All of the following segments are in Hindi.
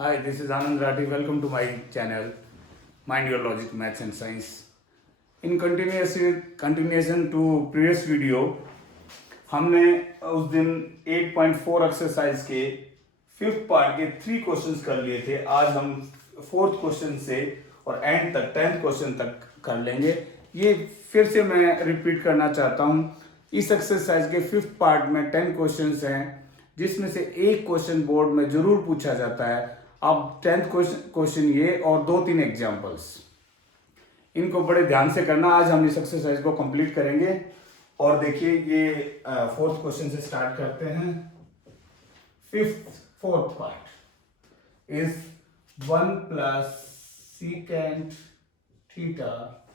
Hi, this is Anand Rathi. Welcome to my channel, Mind Your Logic, Maths and Science. In continuation to previous video, हमने उस दिन 8.4 एक्सरसाइज के फिफ्थ पार्ट के 3 क्वेश्चंस कर लिए थे. आज हम फोर्थ क्वेश्चन से और एंड तक 10th क्वेश्चन तक कर लेंगे. ये फिर से मैं रिपीट करना चाहता हूँ. इस एक्सरसाइज के फिफ्थ पार्ट में 10 क्वेश्चंस हैं, जिसमें से एक क्वेश्चन बोर्ड में जरूर पूछा जाता है. अब 10th क्वेश्चन ये और 2-3 एग्जाम्पल्स, इनको बड़े ध्यान से करना. आज हम इस एक्सरसाइज को कंप्लीट करेंगे. और देखिए ये फोर्थ क्वेश्चन से स्टार्ट करते हैं. Fourth part is 1 plus secant theta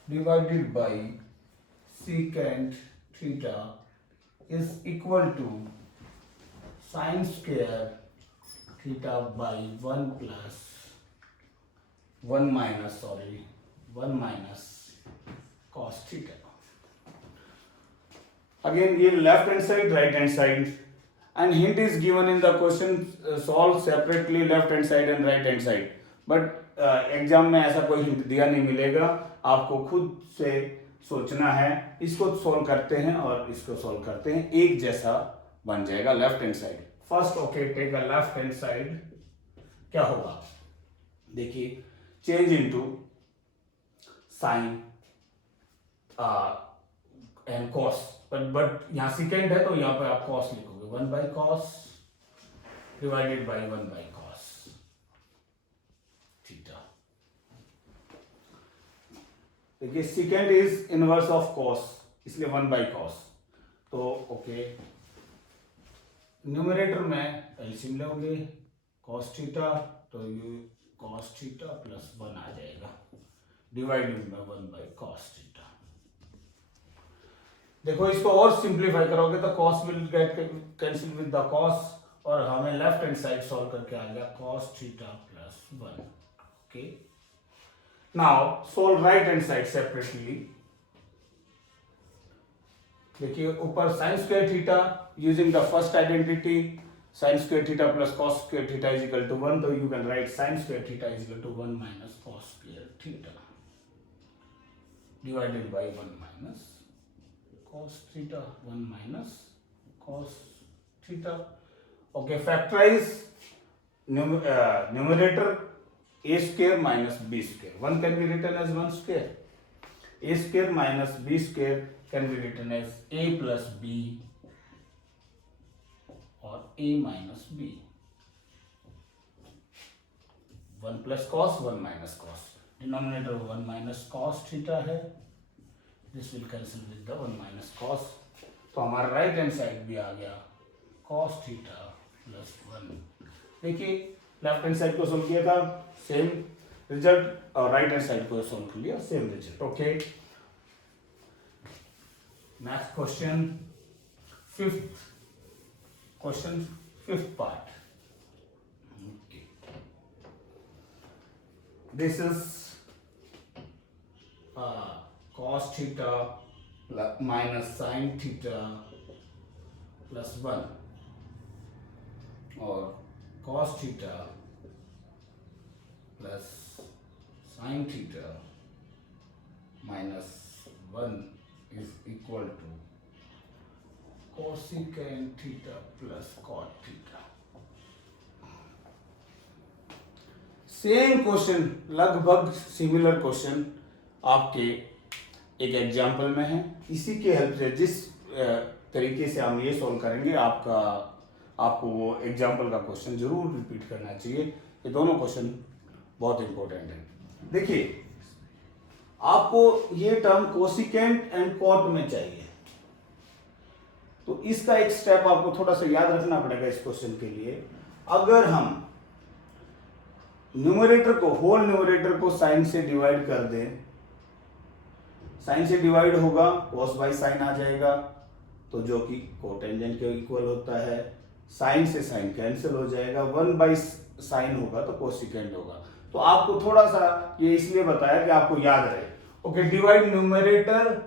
divided by secant theta is equal to sine square theta by 1 minus cos theta. Again, ये left hand side, right hand side, and hint is given in the question. Solve separately left hand side and right hand side. But exam में ऐसा कोई हिंट दिया नहीं मिलेगा. आपको खुद से सोचना है. इसको सोल्व करते हैं और इसको सोल्व करते हैं, एक जैसा बन जाएगा left hand side. First okay, take a left hand side. क्या होगा देखिए, change into sine and cos. But यहाँ सेकेंड है तो यहाँ पे आप कॉस लिखोगे. 1 by cos divided by 1 by cos theta. देखिए second is inverse of cos, इसलिए 1 बाई कॉस. तो ओके, न्यूमरेटर में एलसीएम लोगे कॉस थीटा, तो ये कॉस थीटा प्लस 1 आ जाएगा divided by 1 by cos theta. देखो इसको और सिंप्लीफाई करोगे तो cos will get cancel with the cos, और हमें लेफ्ट हैंड साइड सॉल्व करके आ गया cos theta plus 1. Okay, now solve right hand side separately. देखिए ऊपर sine square theta using the first identity, sine square theta plus cos square theta is equal to 1, तो you can write sine square theta is equal to 1 minus cos square theta divided by 1 minus cos theta 1 minus cos theta. Okay, factorize numerator a square minus b square. 1 can be written as 1 square. A square minus b square can be written as a plus b or a minus b. 1 plus cos 1 minus cos. Denominator 1 minus cos theta है. This will cancel with the 1 minus cos. तो हमारा राइट हैंड साइड भी आ गया cos थीटा प्लस 1. देखिए लेफ्ट हैंड साइड को सोल्व किया था, सेम रिजल्ट, और राइट हैंड साइड को सोल्व कर लिया, same result. Okay, next question, fifth part. This is cos theta minus sine theta plus 1 और cos theta plus sine theta minus 1 is equal to cosecant theta plus cot theta. Same question, लगभग सिमिलर क्वेश्चन आपके एक एग्जाम्पल में है. इसी के हेल्प से जिस तरीके से हम ये सॉल्व करेंगे, आपको वो एग्जाम्पल का क्वेश्चन जरूर रिपीट करना चाहिए. ये दोनों क्वेश्चन बहुत इंपॉर्टेंट है. देखिए आपको ये टर्म कोसिकेंट एंड कॉट में चाहिए, तो इसका एक स्टेप आपको थोड़ा सा याद रखना पड़ेगा इस क्वेश्चन के लिए. अगर हम न्यूमरेटर को, होल न्यूमरेटर को साइन से डिवाइड कर दें, साइन से डिवाइड होगा cos बाई साइन आ जाएगा, तो जो कि कोटेंजेंट के इक्वल होता है. साइन से साइन कैंसिल हो जाएगा, 1 बाई साइन होगा तो कोसिकेंट होगा. तो आपको थोड़ा सा ये इसलिए बताया कि आपको याद रहे. Okay, divide numerator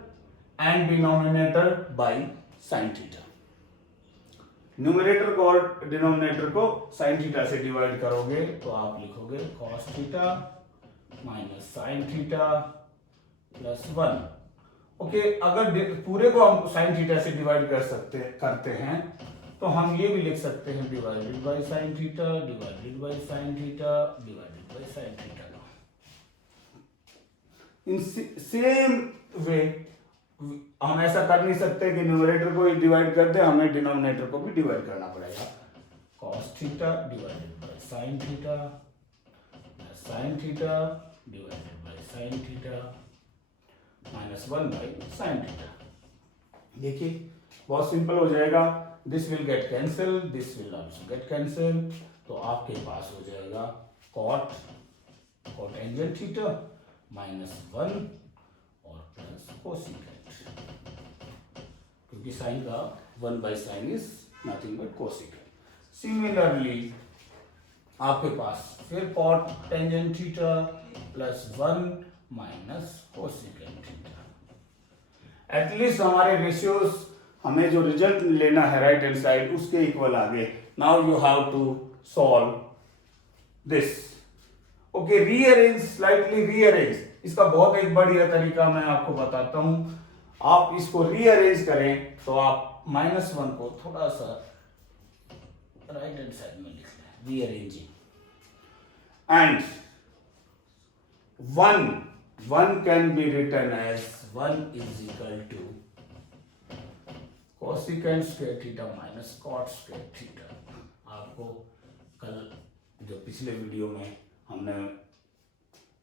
and denominator by sine theta. Numerator को और डिनोमिनेटर को साइन थीटा से डिवाइड करोगे तो आप लिखोगे cos theta minus sine theta plus 1। Okay, अगर पूरे को हम साइन थीटा से डिवाइड करते हैं तो हम ये भी लिख सकते हैं divided by sine theta divided by sine theta divided by sine theta. In same way हम ऐसा कर नहीं सकते कि न्यूमरेटर को डिवाइड कर दे, हमें डिनोमिनेटर को भी डिवाइड करना पड़ेगा। cos theta divided by sin theta plus sin theta divided by sin theta minus 1 by sin theta. देखिए बहुत सिंपल हो जाएगा। This will get cancel, this will also get cancel, तो आपके पास हो जाएगा cot एंगल थीटा माइनस 1 और प्लस कोसेकेंट, क्योंकि साइन का 1 by sine is nothing but cosecant. Similarly आपके पास फिर cot tangent theta plus 1 minus cosecant theta. At least हमारे रेशियोज, हमें जो रिजल्ट लेना है राइट हैंड साइड उसके इक्वल आ गए। Now you have to solve this. Okay, rearrange, slightly rearrange, इसका बहुत एक बढ़िया तरीका मैं आपको बताता हूं। आप इसको रीअरेंज करें तो आप -1 को थोड़ा सा राइट हैंड साइड में लिख लें, rearranging, and 1 can be written as 1 is equal to cosecant square theta minus cot square theta. आपको कल जो पिछले वीडियो में हमने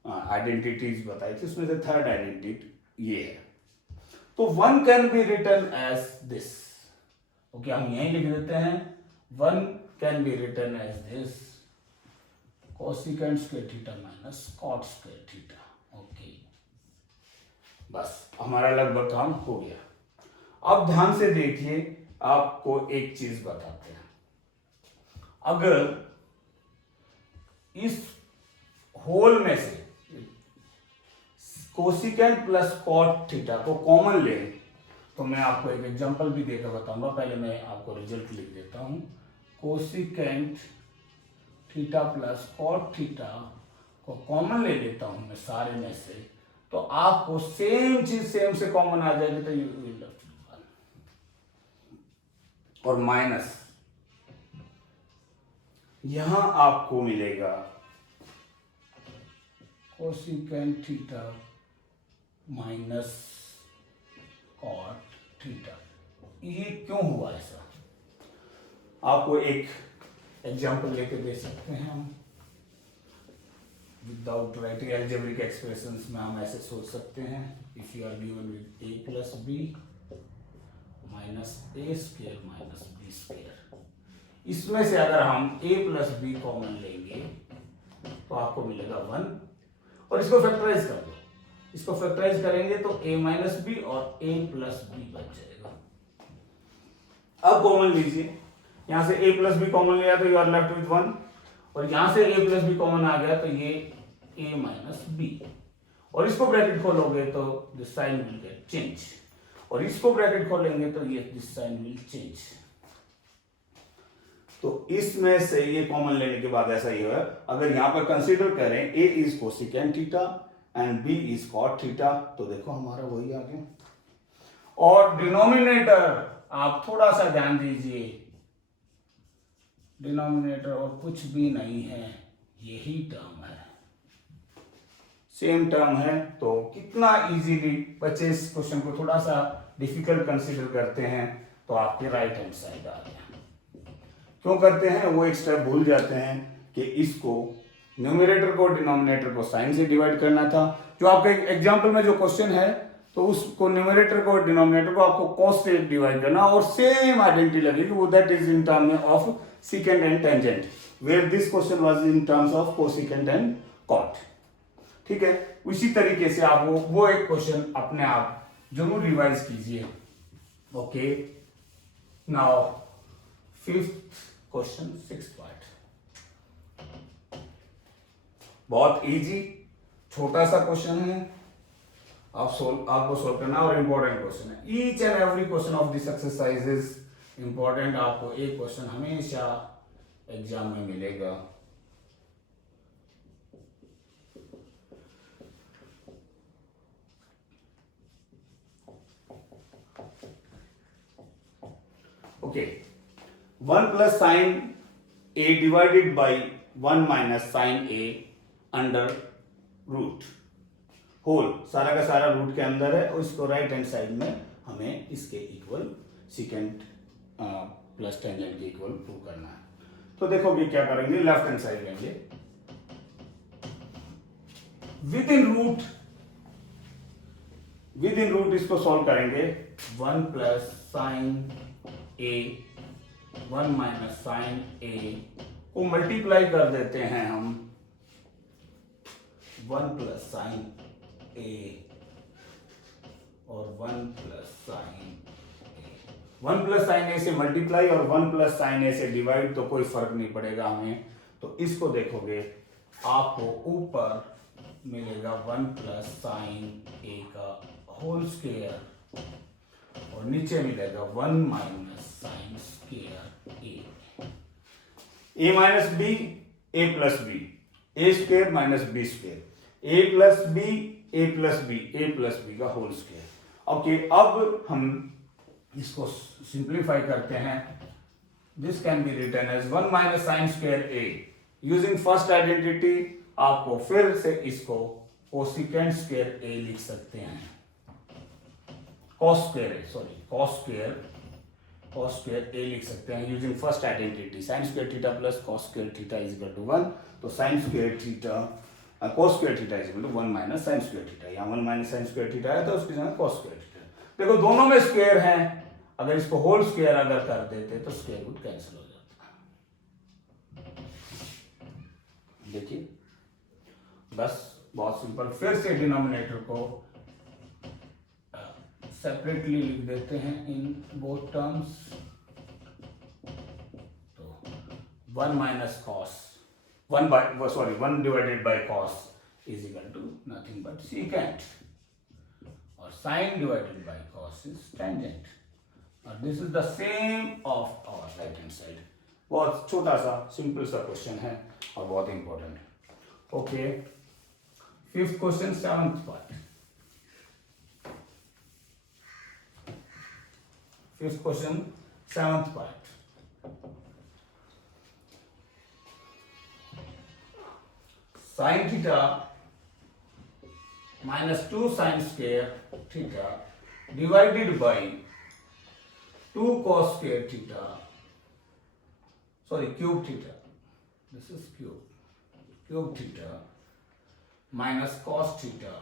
आइडेंटिटीज बताई थी उसमें से थर्ड आइडेंटिटी ये है। तो 1 can be written as this. Okay, हम यहीं लिख देते हैं 1 can be written as this cosecant square theta minus cot square theta. Okay, बस हमारा लगभग काम हो गया। अब ध्यान से देखिए, आपको एक चीज बताते हैं। अगर इस होल में से कोसेकेंट प्लस कॉट थीटा को कॉमन ले तो मैं आपको एक एग्जांपल भी देकर बताऊंगा। पहले मैं आपको रिजल्ट लिख देता हूं। Cosecant theta plus cot theta को कॉमन ले लेता हूं मैं सारे में से, तो आपको सेम चीज सेम से कॉमन आ जाएगी, तो यू विल लेफ्ट और माइनस यहां आपको मिलेगा cosecant theta minus cot theta. ये क्यों हुआ ऐसा, आपको एक एग्जांपल लेके दे सकते हैं हम। विदाउट राइटिंग अलजेब्रिक एक्सप्रेशंस में हम ऐसे सोच सकते हैं, if you are given with a plus B minus A square minus B square, इसमें से अगर हम a प्लस बी कॉमन लेंगे तो आपको मिलेगा 1, और इसको फैक्टराइज कर दो। इसको फैक्टराइज करेंगे तो a माइनस बी और a प्लस बी बच जाएगा। अब कॉमन लीजिए, यहां से a प्लस बी कॉमन लिया तो यू आर लेफ्ट विद 1, और यहां से a प्लस बी कॉमन आ गया तो ये a माइनस बी, और इसको ब्रैकेट खोलोगे तो this sign will get change, और इसको ब्रैकेट खोलेंगे तो ये दिस साइन विल चेंज। तो इसमें से ये कॉमन लेने के बाद ऐसा ही है। अगर यहां पर कंसीडर करें a is cosecant theta and b is cot theta, तो देखो हमारा वही आ गया। और डिनोमिनेटर आप थोड़ा सा ध्यान दीजिए, डिनोमिनेटर और कुछ भी नहीं है, यही टर्म है, सेम टर्म है। तो कितना इजीली बच्चे इस क्वेश्चन को थोड़ा सा डिफिकल्ट कंसीडर करते हैं, तो आपके राइट हैंड साइड आ गया। क्यों करते हैं, वो एक स्टेप भूल जाते हैं कि इसको न्यूमरेटर को डिनोमिनेटर को साइन से डिवाइड करना था। जो आपके एग्जांपल में जो क्वेश्चन है, तो उसको न्यूमरेटर को डिनोमिनेटर को आपको कॉस से डिवाइड करना, और सेम आइडेंटिटी लगेगी, वो that is in term of secant and tangent, where this question was in terms of cosecant and cot. ठीक है, उसी तरीके से आप वो एक क्वेश्चन अपने आप जरूर रिवाइज कीजिए। Okay, now fifth question, sixth part, बहुत इजी छोटा सा क्वेश्चन है, आपको सोल्व करना, और इंपॉर्टेंट क्वेश्चन है। Each and every question of this exercise is important आपको एक क्वेश्चन हमेशा एग्जाम में मिलेगा। ओके, 1 plus sine A divided by 1 minus sine A under root, whole सारा का सारा रूट के अंदर है और इसको राइट हैंड साइड में हमें इसके इक्वल सीकेंट प्लस टेंजेंट के इक्वल प्रूव करना है। तो देखो भी क्या करेंगे, लेफ्ट हैंड साइड लेंगे, विद इन रूट इसको सॉल्व करेंगे। 1 प्लस साइन ए 1 माइनस साइन ए को मल्टीप्लाई कर देते हैं हम 1 प्लस साइन ए और 1 प्लस साइन ए, 1 प्लस साइन ए से मल्टीप्लाई और 1 प्लस साइन ए से डिवाइड, तो कोई फर्क नहीं पड़ेगा हमें। तो इसको देखोगे आपको ऊपर मिलेगा 1 प्लस साइन ए का होल स्क्वायर और नीचे मिलेगा 1 minus sine square A minus B A plus B, A square minus B square, A plus B A plus B, A plus B का होल स्क्वायर। ओके, अब हम इसको सिंप्लीफाई करते हैं। This can be written as 1 minus sine square A. Using first identity आपको फिर से इसको कोसेकेंट स्क्वायर ए लिख सकते हैं, cos square A, sorry cos square A लिख सकते हैं using first identity. Sine square theta plus cos square theta is equal to 1, तो sine square theta cos square theta is equal to 1 minus sine square theta. यहाँ 1 माइनस साइन स्क्वायर थीटा है तो उसकी जगह कॉस स्क्वायर थीटा। देखो दोनों में स्क्वायर है, अगर इसको होल स्क्वायर अगर कर देते तो स्क्वायर रूट कैंसिल हो जाता। देखिए बस बहुत सिंपल, फिर से डिनोमिनेटर को सेपरेटली लिख देते हैं इन बोथ टर्म्स। तो 1 minus cos 1 divided by cos is equal to nothing but secant, और sine divided by cos is tangent, और this is the same of our right hand side. बहुत छोटा सा सिंपल सा क्वेश्चन है और बहुत इंपॉर्टेंट है। Okay, fifth question, seventh part. Fifth question, seventh part. Sine theta minus 2 sine square theta divided by 2 cos square theta, sorry cube theta, this is cube theta minus cos theta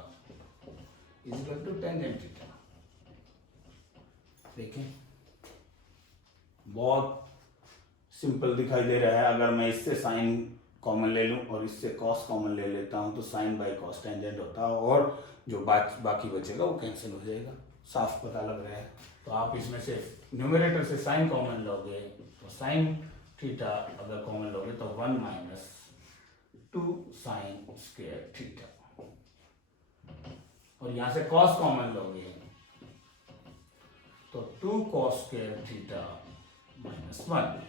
is equal to tangent theta. देखें बहुत सिंपल दिखाई दे रहा है। अगर मैं इससे साइन कॉमन ले लूं और इससे कॉस कॉमन ले लेता हूं तो साइन बाई कॉस टेंजेंट होता है और जो बाकी बचेगा वो कैंसिल हो जाएगा। साफ पता लग रहा है। तो आप इसमें से न्यूमरेटर से साइन कॉमन लोगे तो साइन थीटा अगर कॉमन लोगे तो 1 माइनस 2 साइन स्क्वायर थीटा, और यहां से कॉस कॉमन लोगे तो 2 cos स्क्वायर थीटा माइनस 1।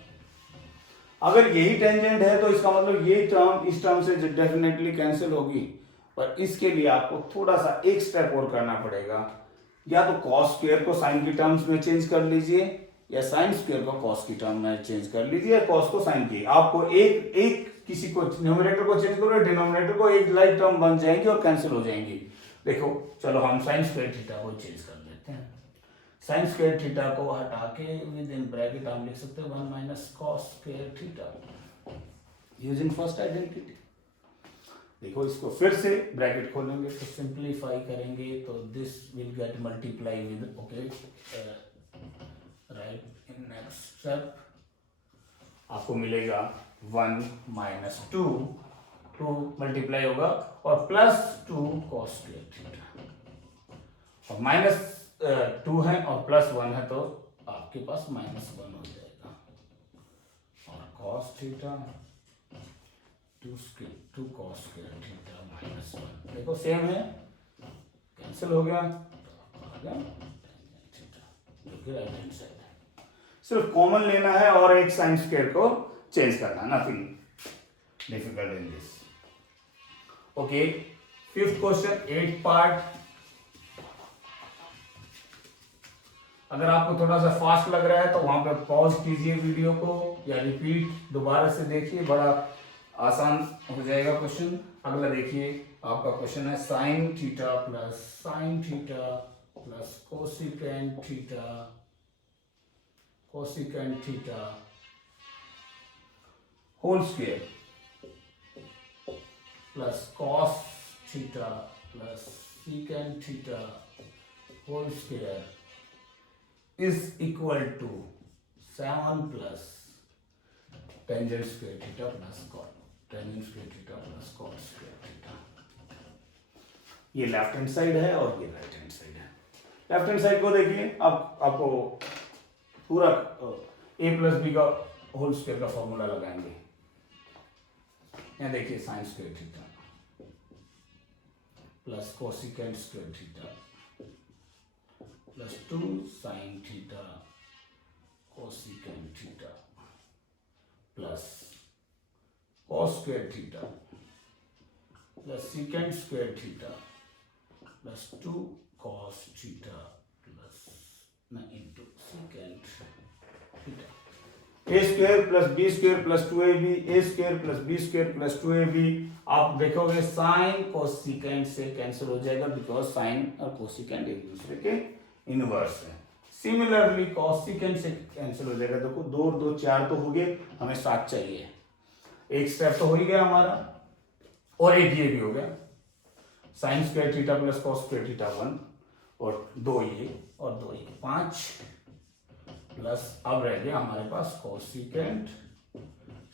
अगर यही टेंजेंट है तो इसका मतलब ये टर्म इस टर्म से डेफिनेटली कैंसिल होगी, पर इसके लिए आपको थोड़ा सा एक स्टेप और करना पड़ेगा। या तो cos स्क्वायर को साइन की टर्म्स में चेंज कर लीजिए या साइन स्क्वायर को cos की टर्म में चेंज कर लीजिए या cos को साइन की। आपको एक किसी को न्यूमरेटर को चेंज करो, डिनोमिनेटर को, एक लाइक टर्म बन जाएंगी और कैंसिल हो जाएंगी। देखो चलो हम साइन स्क्वायर थीटा को चेंज कर लेते हैं। साइन स्क्वायर थीटा को हटा के विद इन ब्रैकेट हम लिख सकते हैं 1 minus cos square theta using first identity. देखो इसको फिर से ब्रैकेट खोलेंगे तो सिंप्लीफाई करेंगे तो this will gate multiply with, okay right in next step आपको मिलेगा 1 माइनस 2 मल्टीप्लाई होगा और प्लस 2 cos स्क्वायर थीटा, और माइनस 2 है और प्लस 1 है तो आपके पास माइनस 1 हो जाएगा, और cos theta 2 cos square theta minus 1। देखो सेम है, कैंसिल हो गया तो आ गया थीटा जो कि राइट हैंड साइड है। सिर्फ कॉमन लेना है और एक साइन स्क्वायर को चेंज करना, nothing difficult in this. Okay, fifth question 8th part. अगर आपको थोड़ा सा फास्ट लग रहा है तो वहां पे पॉज कीजिए वीडियो को या रिपीट दोबारा से देखिए, बड़ा आसान हो जाएगा क्वेश्चन। अगला देखिए, आपका क्वेश्चन है sine theta plus cosecant theta whole square plus cos theta plus secant theta whole square is equal to 7 plus tangent square theta plus cot square theta। ये लेफ्ट हैंड साइड है और ये राइट हैंड साइड है। लेफ्ट हैंड साइड को देखिए, आपको पूरा a प्लस बी का होल स्क्वायर का फॉर्मूला लगाएंगे। यहाँ देखिए sine square theta plus cosecant square theta plus 2 sine theta cosecant theta plus cos square theta plus secant square theta plus 2 cos theta plus into secant theta. A square plus B square plus 2ab, A square plus B square plus 2ab। आप देखोगे साइन कोसिकेंट से कैंसिल हो जाएगा बिकॉज साइन और कोसिकेंट एक दूसरे के इनवर्स है। सिमिलरली कॉसिकेंट से कैंसिल हो जाएगा। देखो 2 और 2 4 तो हो गए, हमें 7 चाहिए। एक स्टेप तो हो ही गया हमारा और एक ये भी हो गया। Sign square theta plus cos square theta 1 और 2 ये और 2 ये 5 प्लस अब रह गया हमारे पास cosecant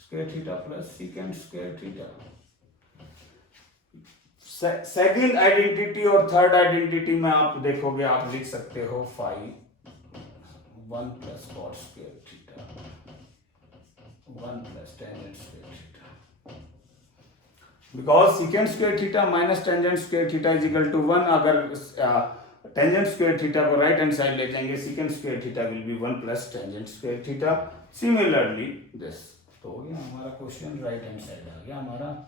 square theta plus secant square theta. Second identity और थर्ड आइडेंटिटी में आप देखोगे, आप लिख सकते हो 1 plus cot square theta 1 plus tangent square theta. Because secant square theta minus tangent square theta is equal to 1। अगर टेंजेंट स्क्वायर थीटा को राइट हैंड साइड ले जाएंगे, secant square theta will be 1 plus tangent square theta. Similarly this तो हो गया हमारा क्वेश्चन, राइट हैंड साइड आ गया हमारा।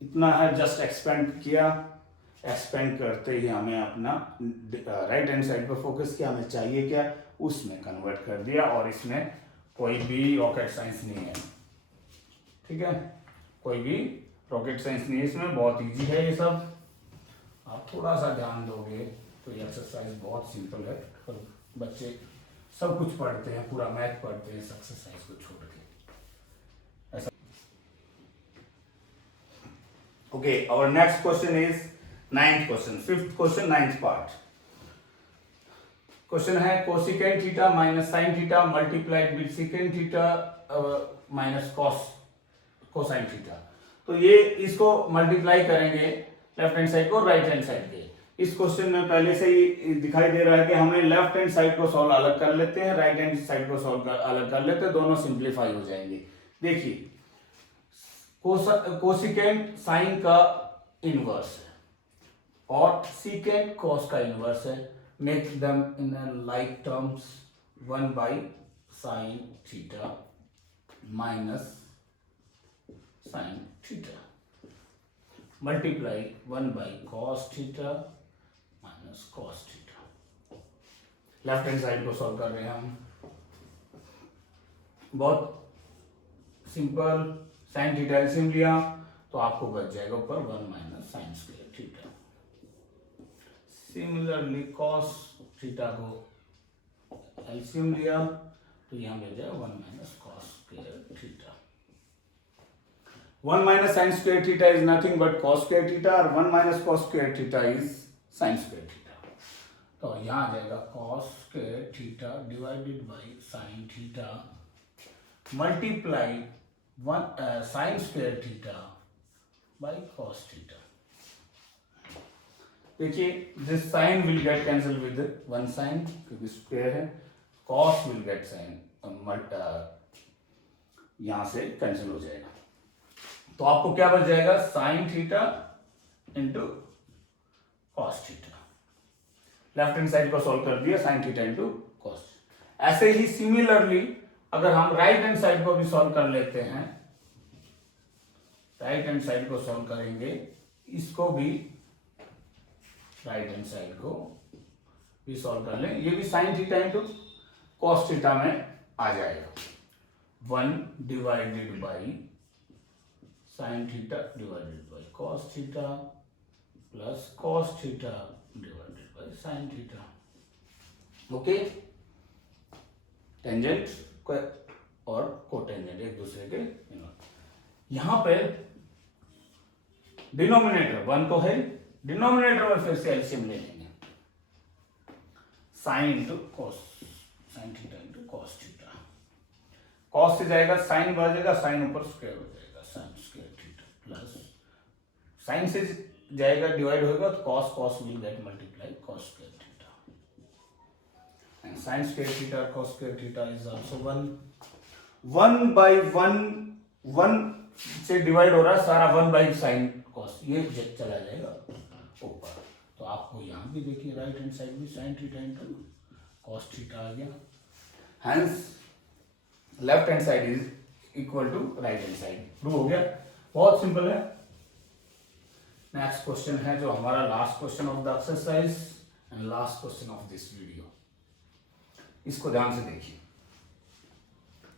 इतना है, जस्ट एक्सपेंड किया। एक्सपेंड करते ही हमें अपना राइट हैंड साइड पर फोकस किया, हमें चाहिए क्या उसमें कन्वर्ट कर दिया। और इसमें कोई भी रॉकेट साइंस नहीं है, ठीक है, कोई भी रॉकेट साइंस नहीं है इसमें, बहुत इजी है ये सब। आप थोड़ा सा ध्यान दोगे तो ये एक्सरसाइज बहुत सिंपल है। और बच्चे सब कुछ पढ़ते हैं, पूरा मैथ पढ़ते हैं इस एक्सरसाइज को छोड़ के। Okay, our next question is 9th question, 5th question 9th part। Question है cosecant theta minus sine theta multiplied with second theta minus cosine theta. तो ये इसको मल्टीप्लाई करेंगे लेफ्ट हैंड साइड को राइट हैंड साइड के। इस क्वेश्चन में पहले से ही दिखाई दे रहा है कि हमें लेफ्ट हैंड साइड को सॉल्व अलग कर लेते हैं, राइट हैंड साइड को सॉल्व अलग कर लेते हैं, दोनों सिंप्लीफाई हो जाएंगे। देखिए कोसिकेंट साइन का इनवर्स है और सीकेंट कॉस का इनवर्स है। Make them in like terms 1 by sine theta minus sine theta multiply 1 by cos theta minus cos theta. Left hand side को सॉल्व कर रहे हैं हम, बहुत सिंपल। साइन थीटा एलसीएम लिया तो आपको बच जाएगा ऊपर 1 minus sine square theta. Similarly cos theta को एलसीएम लिया तो यहां मिल जाएगा 1 minus cos square theta. 1 minus sine square theta is nothing but cos square theta और 1 minus cos square theta is sine square theta. तो यहां आ जाएगा cos square theta divided by sine theta multiply sine square theta by cos theta. देखिए this sign will get cancel with 1 sign क्योंकि स्क्वायर है, कॉस विल गेट साइन यहां से कैंसिल हो जाएगा। तो आपको क्या बच जाएगा sign theta into cos theta. Left hand side को सॉल्व कर दिया, साइन थीटा इंटू कॉस। ऐसे ही सिमिलरली अगर हम राइट हैंड साइड को भी सॉल्व कर लेते हैं, राइट हैंड साइड को सॉल्व करेंगे, इसको भी राइट हैंड साइड को भी सॉल्व कर लें, ये भी sine theta into cos theta में आ जाएगा। 1 divided by sine theta divided by cos theta plus cos theta divided by sine theta. Okay, tangent और कोटेंजेंट एक दूसरे के यहां पे डिनोमिनेटर 1 तो है, डिनोमिनेटर में फिर से एलसीएम ले लेंगे, sine into cos, sign theta into cos theta. Cos से जाएगा साइन बचेगा, साइन ऊपर स्क्वायर हो जाएगा, sine square theta plus sign से जाएगा डिवाइड होगा तो cos cos will gate multiply cos square theta and sign square theta cos square theta is also 1 by 1 से डिवाइड हो रहा है सारा, 1 by साइन कॉस, ये चला जाएगा ऊपर। तो आपको यहाँ भी देखिए राइट हैंड साइड भी sine theta into cos theta आ गया, hence left hand side is equal to right hand side. Prove हो गया, बहुत सिंपल है। नेक्स्ट क्वेश्चन है जो हमारा last question of the exercise and last question of this video, इसको ध्यान से देखिए।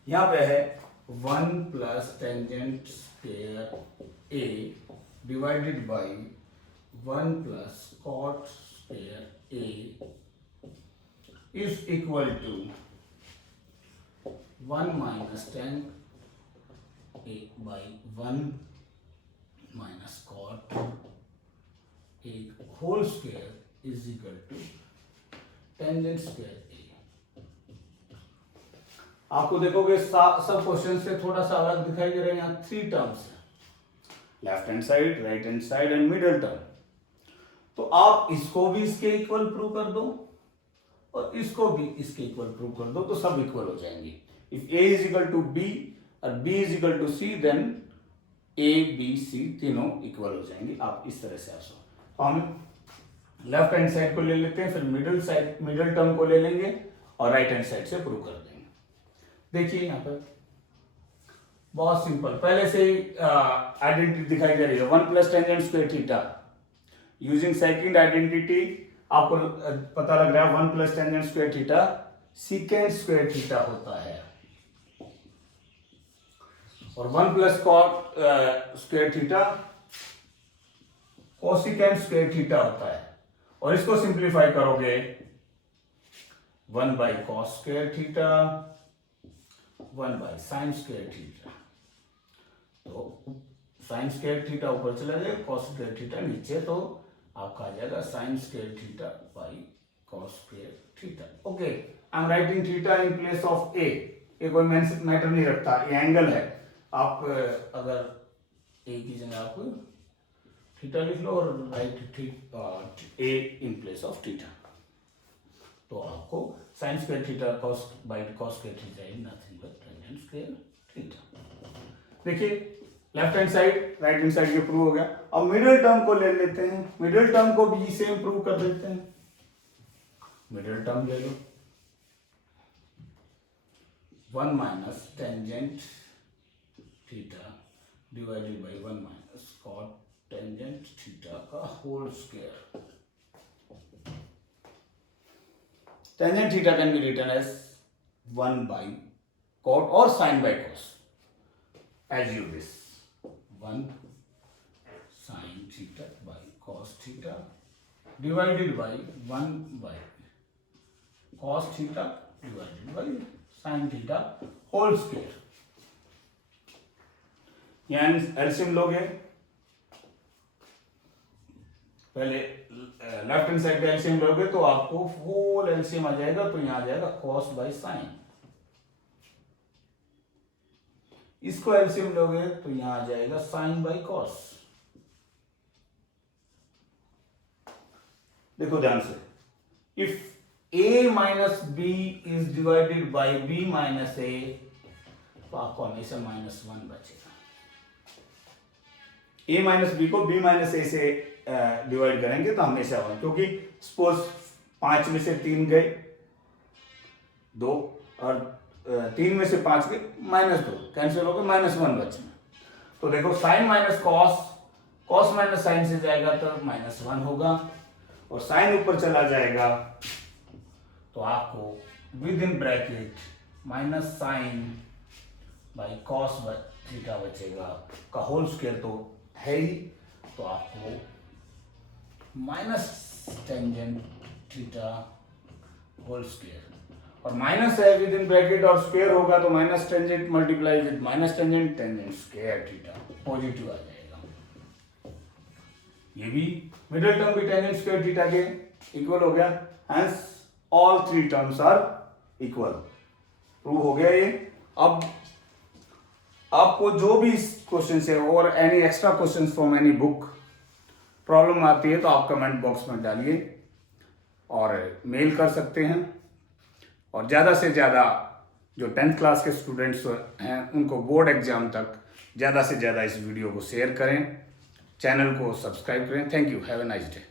यहां पे है 1 plus tangent square A divided by 1 plus cot square A is equal to 1 minus tan A by 1 minus cot A whole square is equal to tangent square A. आपको देखोगे सब क्वेश्चन से थोड़ा सा अलग दिखाई दे रहे हैं। यहाँ 3 टर्म्स है, left hand side, right hand side and middle term. तो आप इसको भी इसके इक्वल प्रूव कर दो और इसको भी इसके इक्वल प्रूव कर दो, तो सब इक्वल हो जाएंगे। If a is equal to b और b is equal to c, then a b c तीनों इक्वल हो जाएंगे। आप इस तरह से आसो, तो हम लेफ्ट हैंड साइड को ले लेते हैं, फिर मिडिल टर्म को ले लेंगे और राइट हैंड साइड से प्रूव कर देंगे। देखिए यहाँ पर बहुत सिंपल, पहले से ही आइडेंटिटी दिखाई दे रही है, 1 plus tangent square theta. Using second identity आपको पता लग रहा है 1 plus tangent square theta secant square theta होता है, और 1 plus cot square theta cosecant square theta होता है। और इसको सिंप्लीफाई करोगे 1 by cos square theta 1 by sine square theta, तो साइन स्क्वायर थीटा ऊपर चला जाएगा, कॉस स्क्वायर थीटा नीचे, तो आपका आ जाएगा sine square theta by cos square theta. Okay, I am writing theta in place of A, ये कोई मैटर नहीं रखता, ये एंगल है। आप अगर ए की जगह आप थीटा लिख लो और write A in place of theta, तो आपको sine square theta cos by cos square theta is nothing but tangent square theta. देखिए left hand side right hand side ये प्रूव हो गया। अब मिडिल टर्म को ले लेते हैं, मिडिल टर्म को भी सेम प्रूव कर देते हैं। मिडिल टर्म ले लो, 1 minus tangent theta divided by 1 minus cot tangent theta का whole square. Tangent theta can be written as 1 by cot और sine by cos, as you wish. 1 sin theta by cos theta divided by 1 by cos theta divided by sin theta whole square। यानी एलसीएम लोगे, पहले लेफ्ट हैंड साइड पे एलसीएम लोगे तो आपको होल एलसीएम आ जाएगा, तो यहां आ जाएगा cos बाई साइन। इसको एलसीएम लोगे तो यहां आ जाएगा साइन बाई कॉस। देखो ध्यान से, if a minus B is divided by b minus A, तो आपको हमेशा -1 बचेगा। a माइनस बी को b माइनस ए से डिवाइड करेंगे तो हमेशा 1, क्योंकि सपोज 5 में से 3 गए 2 और 3 में से 5 गए -2 कैंसिल हो गए -1 बचे। तो देखो sine minus cos, cos minus sine से जाएगा तो -1 होगा, और साइन ऊपर चला जाएगा तो आपको within bracket minus sine by cos theta बचेगा का होल स्क्वायर तो है ही, तो आपको minus tangent theta whole square, और माइनस है विद इन ब्रैकेट और स्क्वायर होगा तो minus tangent multiply with minus tangent, tangent square theta positive आ जाएगा। ये भी मिडिल टर्म भी टेंजेंट स्क्वायर थीटा के इक्वल हो गया, hence all 3 terms are equal. Prove हो गया ये। अब आपको जो भी क्वेश्चन है और any extra question from any book problem आती है तो आप कमेंट बॉक्स में डालिए और मेल कर सकते हैं, और ज़्यादा से ज़्यादा जो 10th क्लास के स्टूडेंट्स हैं उनको बोर्ड एग्जाम तक ज़्यादा से ज़्यादा इस वीडियो को शेयर करें, चैनल को सब्सक्राइब करें। Thank you, have a nice day.